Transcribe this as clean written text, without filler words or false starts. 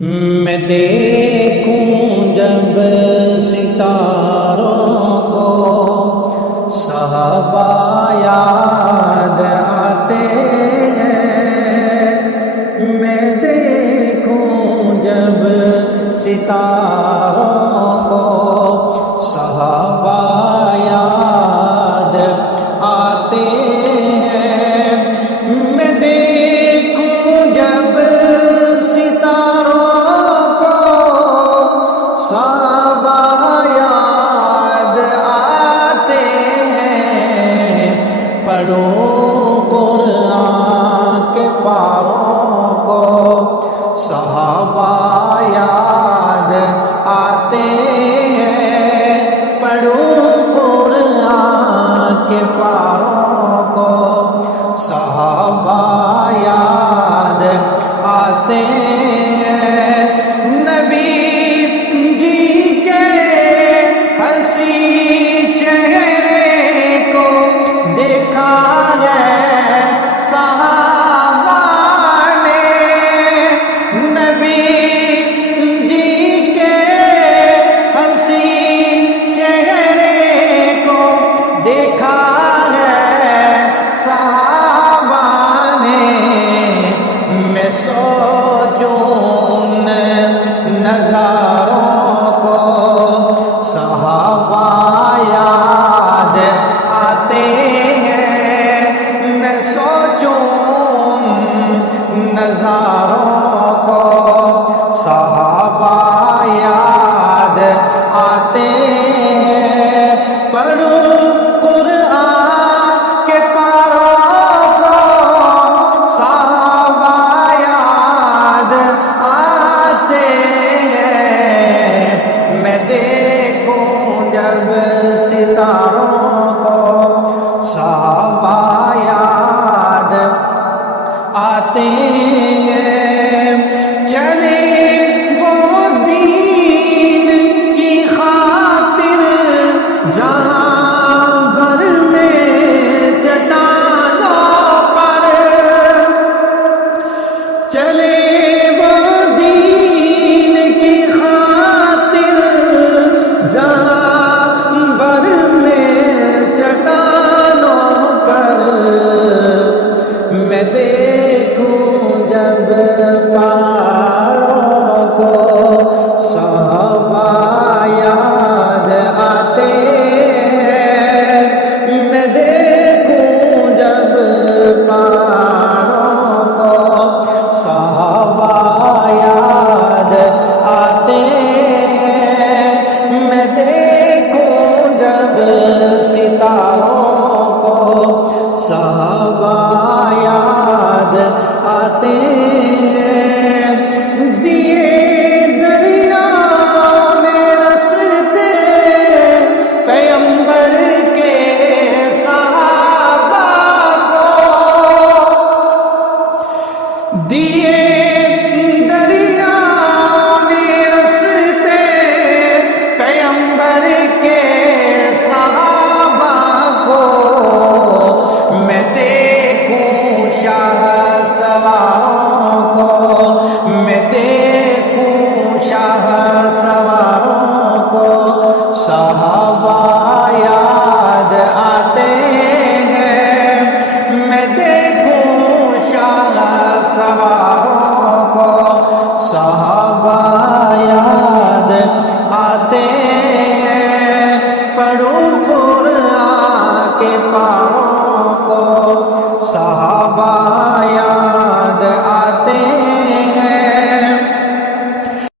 میں دیکھوں جب ستاروں کو صحابہ یاد آتے ہیں، میں دیکھوں جب ستاروں کو صحابہ یاد آتے ہیں، میں دیکھوں جب صحابہ یاد آتے ہیں، پڑھوں قرآن کے پاروں کو صحابہ یاد آتے ہیں، پڑھوں قرآن کے پاروں کو صحابہ یاد آتے ہیں، نبی صحابہ نے نبی جی کے حسین چہرے کو دیکھا ہے، صحابہ نے میں سوچوں نظاروں کو صحابہ یاد آتے ہیں، میں سوچوں نظاروں کو صحابہ یاد آتے ہیں، پڑھوں قرآن کے پاروں کو صحابہ یاد آتے ہیں، میں دیکھوں جب ستاروں کو صحابہ یاد آتے ہیں، چلے وہ دین کی خاطر جہاں بھر میں چٹانوں پر، چلے وہ دین کی خاطر جہاں بھر میں چٹانوں پر، میں دیکھوں جب پہاڑوں کو صحابہ یاد آتے ہیں، میں دیکھوں جب پہاڑوں کو صحابہ یاد آتے ہیں، میں دیکھوں جب ستاروں کو صحابہ یاد آتے ہیں، دیے دریا میں رستے پیغمبر کے صحابہ کو، دیے دریا میں رستے پیغمبر کے صحابہ کو، میں دیکھوں شاہ سواروں کو، میں دیکھوں شاہ سواروں کو صحابہ یاد آتے ہیں، میں دیکھوں شاہ سواروں کو صحابہ یاد آتے ہیں، پڑھوں قرآن کے پاس